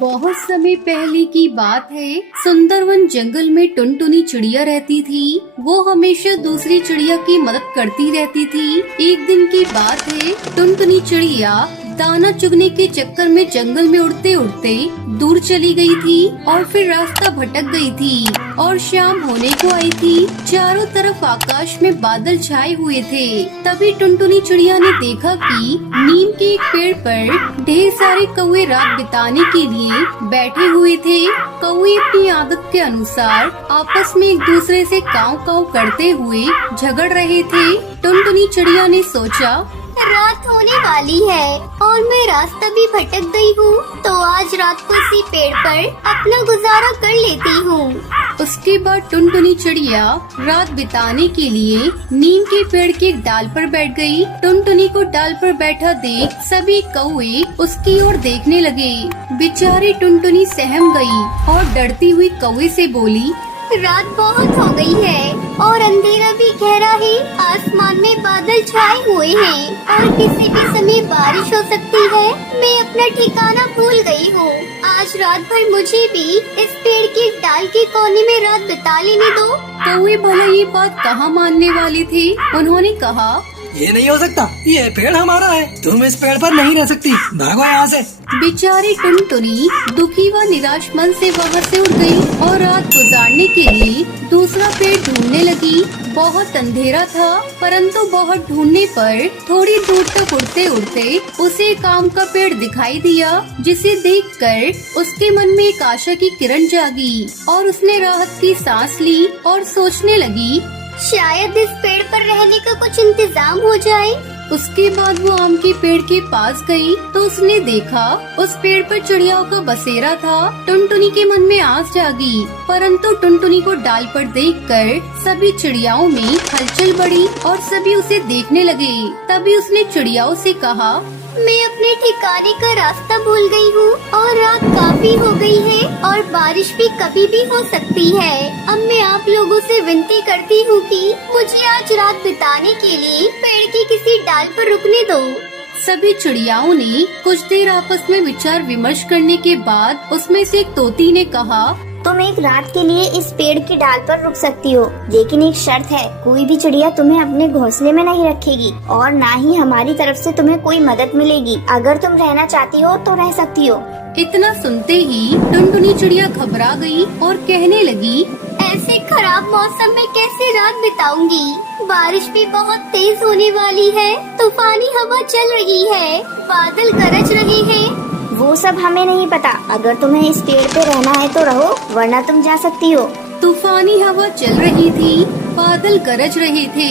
बहुत समय पहले की बात है। सुंदरवन जंगल में टुनटुनी चिड़िया रहती थी। वो हमेशा दूसरी चिड़िया की मदद करती रहती थी। एक दिन की बात है, टुनटुनी चिड़िया दाना चुगने के चक्कर में जंगल में उड़ते उड़ते दूर चली गई थी और फिर रास्ता भटक गई थी और शाम होने को आई थी। चारों तरफ आकाश में बादल छाए हुए थे। तभी टुनटुनी चिड़िया ने देखा कि नीम के एक पेड़ पर ढेर सारे कौवे रात बिताने के लिए बैठे हुए थे। कौवे अपनी आदत के अनुसार आपस में एक दूसरे से काव काव करते हुए झगड़ रहे थे। टुनटुनी चिड़िया ने सोचा, रात होने वाली है और मैं रास्ता भी भटक गई हूँ, तो आज रात को इसी पेड़ पर अपना गुजारा कर लेती हूँ। उसके बाद टुनटुनी चिड़िया रात बिताने के लिए नीम के पेड़ के एक डाल पर बैठ गई। टुनटुनी को डाल पर बैठा देख सभी कौवे उसकी ओर देखने लगे। बेचारी टुनटुनी सहम गई और डरती हुई कौवे से बोली, रात बहुत हो गई है और अंधेरा भी गहरा है। आसमान में बादल छाए हुए हैं और किसी भी समय बारिश हो सकती है। मैं अपना ठिकाना भूल गई हूँ। आज रात भर मुझे भी इस पेड़ के डाल के कोने में रात बिता लेने दो। कौवे भला ये बात कहाँ मानने वाले थे। उन्होंने कहा, ये नहीं हो सकता, ये पेड़ हमारा है, तुम इस पेड़ पर नहीं रह सकती, भागो यहाँ से। बेचारी टुनटुनी दुखी व निराश मन से वहाँ से उठ गई और रात गुजारने के लिए दूसरा पेड़ ढूंढने लगी। बहुत अंधेरा था, परंतु बहुत ढूंढने पर थोड़ी दूर तक उड़ते उड़ते उसे एक आम का पेड़ दिखाई दिया, जिसे देखकर उसके मन में एक आशा की किरण जागी और उसने राहत की सांस ली और सोचने लगी, शायद इस पेड़ पर रहने का कुछ इंतजाम हो जाए। उसके बाद वो आम के पेड़ के पास गई तो उसने देखा उस पेड़ पर चिड़ियाओं का बसेरा था। टुनटुनी के मन में आस जागी, परंतु टुनटुनी को डाल पर देखकर सभी चिड़ियाओं में हलचल बढ़ी और सभी उसे देखने लगे। तभी उसने चिड़ियाओं से कहा, मैं अपने ठिकाने का रास्ता भूल गई हूँ और रात काफी हो गई है और बारिश भी कभी भी हो सकती है। अब मैं आप लोगों से विनती करती हूँ कि मुझे आज रात बिताने के लिए पेड़ की किसी डाल पर रुकने दो। सभी चिड़ियाओं ने कुछ देर आपस में विचार विमर्श करने के बाद उसमें से एक तोती ने कहा, तुम एक रात के लिए इस पेड़ की डाल पर रुक सकती हो, लेकिन एक शर्त है, कोई भी चिड़िया तुम्हें अपने घोंसले में नहीं रखेगी और ना ही हमारी तरफ से तुम्हें कोई मदद मिलेगी। अगर तुम रहना चाहती हो तो रह सकती हो। इतना सुनते ही टुनटुनी चिड़िया घबरा गई और कहने लगी, ऐसे खराब मौसम में कैसे रात बिताऊंगी। बारिश भी बहुत तेज होने वाली है, तूफानी हवा चल रही है, बादल गरज रहे हैं। वो सब हमें नहीं पता, अगर तुम्हें इस पेड़ पे रहना है तो रहो, वरना तुम जा सकती हो। तूफानी हवा चल रही थी, बादल गरज रहे थे,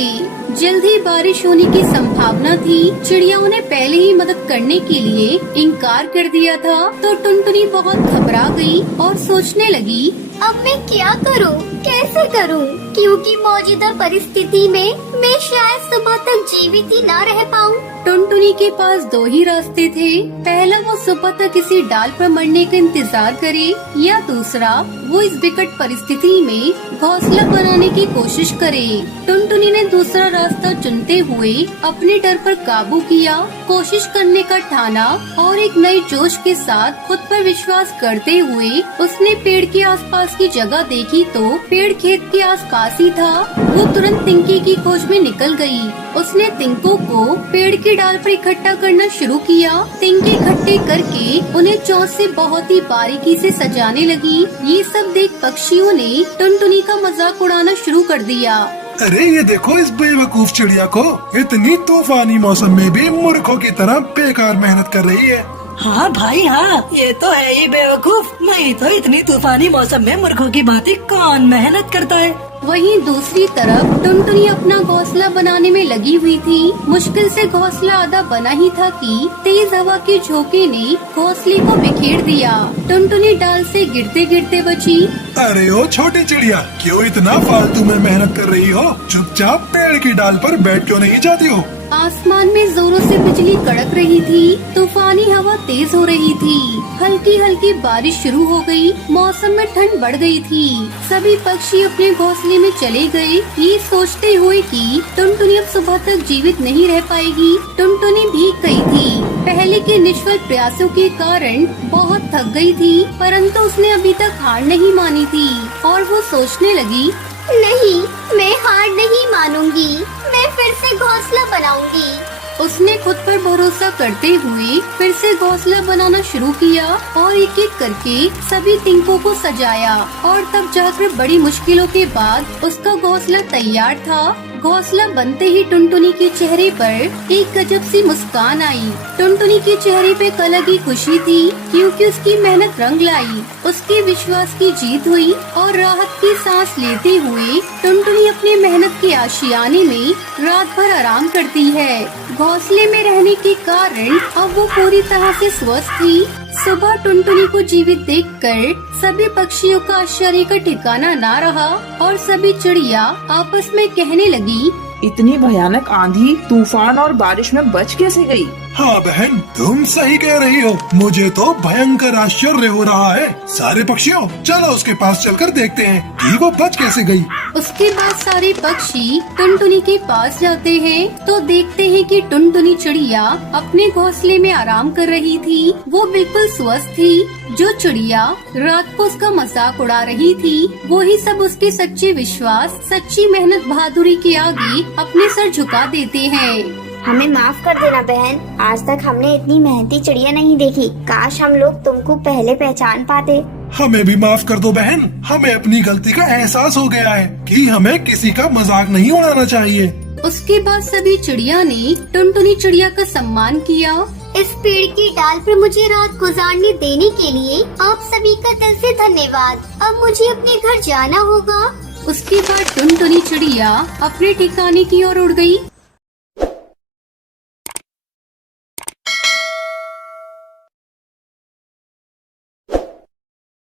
जल्द ही बारिश होने की संभावना थी। चिड़ियाओं ने पहले ही मदद करने के लिए इनकार कर दिया था, तो टुनटुनी बहुत घबरा गई और सोचने लगी, अब मैं क्या करूं, कैसे करूं, क्योंकि मौजूदा परिस्थिति में मैं शायद सुबह तक जीवित ही न रह पाऊं। टुनटुनी के पास दो ही रास्ते थे। पहला वो सुबह तक किसी डाल पर मरने का इंतजार करे, या दूसरा वो इस विकट परिस्थिति में घोंसला बनाने की कोशिश करे। टुनटुनी ने दूसरा रास्ता चुनते हुए अपने डर पर काबू किया, कोशिश करने का ठाना और एक नए जोश के साथ खुद पर विश्वास करते हुए उसने पेड़ के आसपास की जगह देखी तो पेड़ खेत के आसपास ही था। वो तुरंत तिनके की खोज में निकल गई। उसने तिनकों को पेड़ की डाल पर इकट्ठा करना शुरू किया। तिनके इकट्ठे करके उन्हें चोंच से बहुत ही बारीकी से सजाने लगी। ये सब देख पक्षियों ने टुनटुनी का मजाक उड़ाना शुरू कर दिया। अरे ये देखो इस बेवकूफ चिड़िया को, इतनी तूफानी मौसम में भी मूर्खों की तरह बेकार मेहनत कर रही है। हाँ भाई हाँ, ये तो है ही बेवकूफ, नहीं तो इतनी तूफानी मौसम में मूर्खों की भांति कौन मेहनत करता है। वहीं दूसरी तरफ टुनटुनी अपना घोंसला बनाने में लगी हुई थी। मुश्किल से घोंसला आधा बना ही था कि तेज हवा के झोंके ने घोंसले को बिखेर दिया। टुनटुनी डाल से गिरते गिरते बची। अरे ओ छोटी चिड़िया, क्यों इतना फालतू में मेहनत कर रही हो? चुपचाप पेड़ की डाल पर बैठ क्यों नहीं जाती हो? आसमान में जोरों से बिजली कड़क रही थी। तूफानी हवा तेज हो रही थी। हल्की हल्की बारिश शुरू हो गई। मौसम में ठंड बढ़ गई थी। सभी पक्षी अपने घोंसले में चले गए, ये सोचते हुए कि टुनटुनी अब सुबह तक जीवित नहीं रह पाएगी। टुनटुनी भीग गई थी। पहले के निष्फल प्रयासों के कारण बहुत थक गई थी, परंतु उसने अभी तक हार नहीं मानी थी और वो सोचने लगी, नहीं, मैं हार नहीं मानूंगी। मैं फिर से घोंसला बनाऊंगी। उसने खुद पर भरोसा करते हुए फिर से घोंसला बनाना शुरू किया और एक एक करके सभी तिनकों को सजाया और तब जाकर बड़ी मुश्किलों के बाद उसका घोंसला तैयार था। घोंसला बनते ही टुनटुनी के चेहरे पर एक गजब सी मुस्कान आई। टुनटुनी के चेहरे पे एक अलग ही खुशी थी, क्योंकि उसकी मेहनत रंग लाई। उसके विश्वास की जीत हुई और राहत की सांस लेते हुए टुनटुनी अपनी मेहनत के आशियाने में रात भर आराम करती है। घोंसले में रहने के कारण अब वो पूरी तरह से स्वस्थ थी। सुबह टुनटुनी को जीवित देखकर सभी पक्षियों का आश्चर्य का ठिकाना ना रहा और सभी चिड़िया आपस में कहने लगी, इतनी भयानक आंधी, तूफान और बारिश में बच कैसे गई? हाँ बहन, तुम सही कह रही हो। मुझे तो भयंकर आश्चर्य हो रहा है। सारे पक्षियों, चलो उसके पास चलकर देखते हैं कि वो बच कैसे गई। उसके बाद सारे पक्षी टुनटुनी के पास जाते हैं तो देखते हैं कि टुनटुनी चिड़िया अपने घोंसले में आराम कर रही थी। वो बिल्कुल स्वस्थ थी। जो चिड़िया रात को उसका मजाक उड़ा रही थी, वही सब उसके सच्चे विश्वास, सच्ची मेहनत, बहादुरी के आगे अपने सर झुका देते हैं। हमें माफ कर देना बहन, आज तक हमने इतनी मेहनती चिड़िया नहीं देखी। काश हम लोग तुमको पहले पहचान पाते। हमें भी माफ कर दो बहन। हमें अपनी गलती का एहसास हो गया है कि हमें किसी का मजाक नहीं उड़ाना चाहिए। उसके बाद सभी चिड़िया ने टुनटुनी चिड़िया का सम्मान किया। इस पेड़ की डाल पर मुझे रात गुजारने देने के लिए आप सभी का दिल से धन्यवाद। अब मुझे अपने घर जाना होगा। उसके बाद टुनटुनी चिड़िया अपने ठिकाने की ओर उड़ गई।